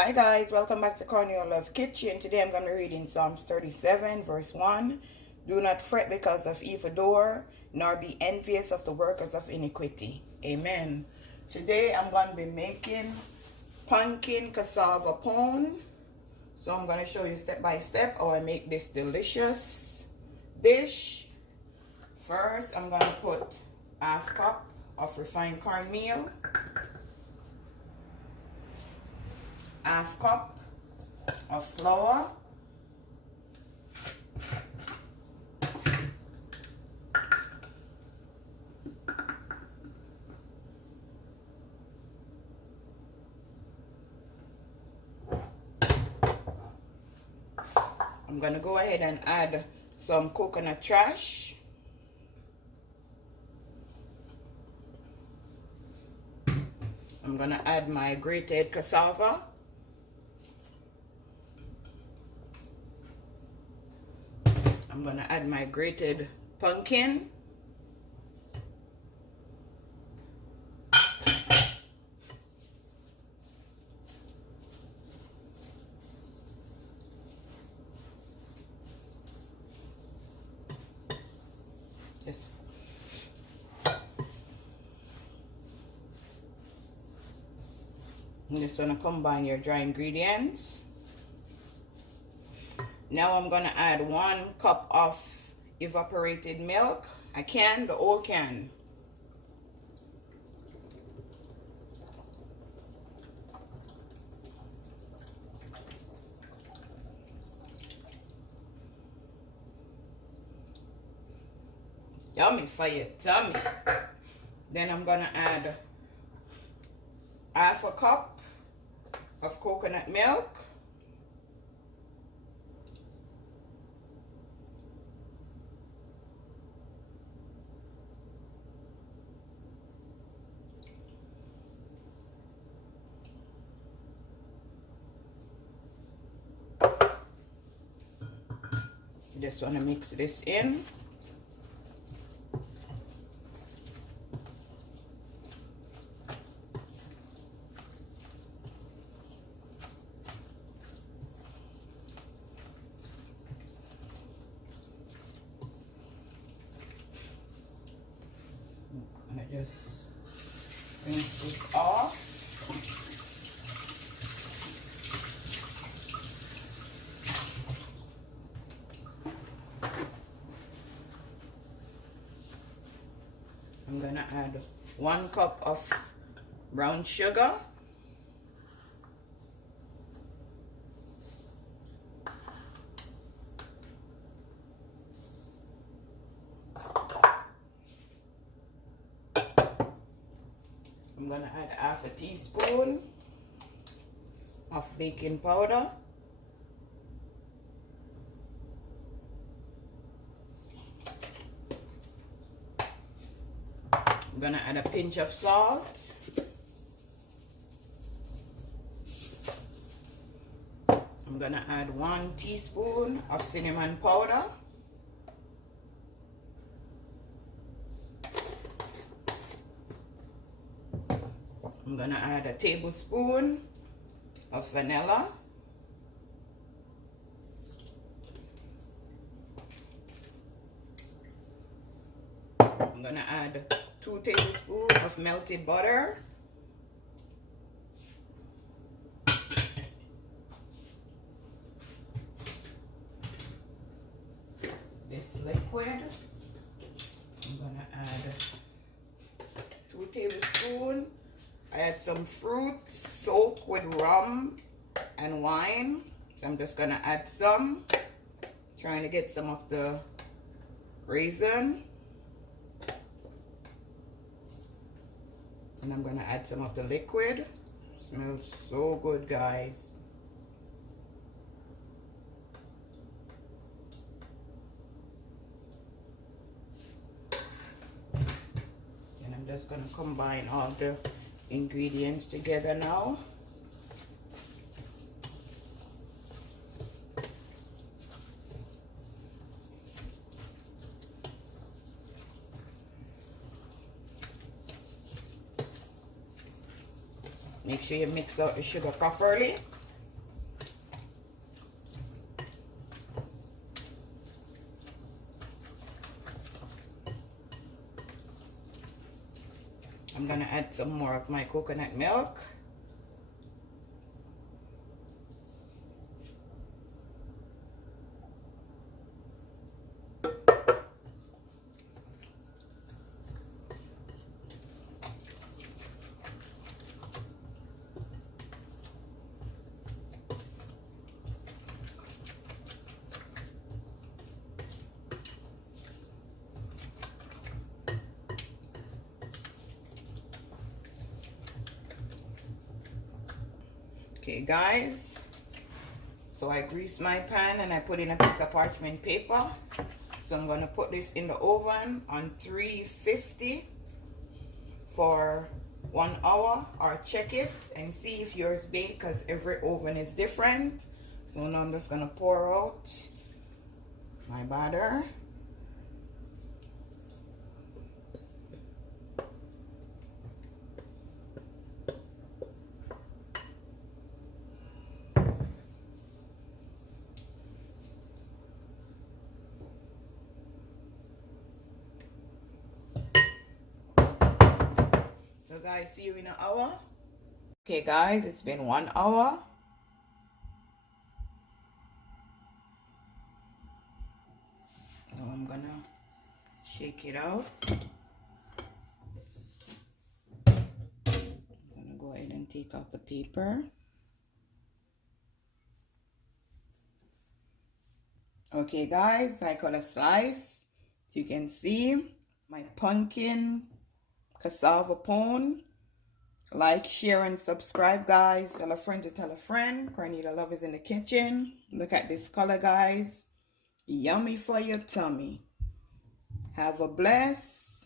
Hi guys, welcome back to Cornelialove Kitchen. Today I'm going to be reading Psalms 37 verse 1. Do not fret because of evildoer, nor be envious of the workers of iniquity. Amen. Today I'm going to be making pumpkin cassava pone. So I'm going to show you step by step how I make this delicious dish. First I'm going to put half cup of refined cornmeal, half cup of flour, I'm gonna go ahead and add some coconut trash, I'm gonna add my grated cassava, I'm gonna add my grated pumpkin, I'm just gonna combine your dry ingredients. Now I'm gonna add 1 cup of evaporated milk, a can, the whole can. Yummy for your tummy. Then I'm gonna add half a cup of coconut milk, just want to mix this in. I'm gonna just rinse this off. I'm gonna add 1 cup of brown sugar, I'm gonna add half a teaspoon of baking powder, I'm gonna add a pinch of salt, I'm gonna add 1 teaspoon of cinnamon powder, I'm gonna add a tablespoon of vanilla, I'm gonna add 2 tablespoons of melted butter, this liquid, I'm gonna add 2 tablespoons. I had some fruit soaked with rum and wine, so I'm just gonna add some, trying to get some of the raisin, and I'm gonna add some of the liquid. Smells so good, guys. And I'm just gonna combine all the ingredients together now. Make sure you mix out the sugar properly. I'm gonna add some more of my coconut milk. Okay guys, so I greased my pan and I put in a piece of parchment paper. So I'm going to put this in the oven on 350 for 1 hour, or check it and see if yours baked, because every oven is different. So now I'm just going to pour out my batter. So guys, see you in an hour. Okay guys, it's been 1 hour. Now I'm gonna shake it out. I'm gonna go ahead and take out the paper. Okay guys, I cut a slice. So you can see my pumpkin cassava pone. Like, share, and subscribe, guys. Tell a friend to tell a friend. Cornelia Love is in the kitchen. Look at this color, guys. Yummy for your tummy. Have a blessed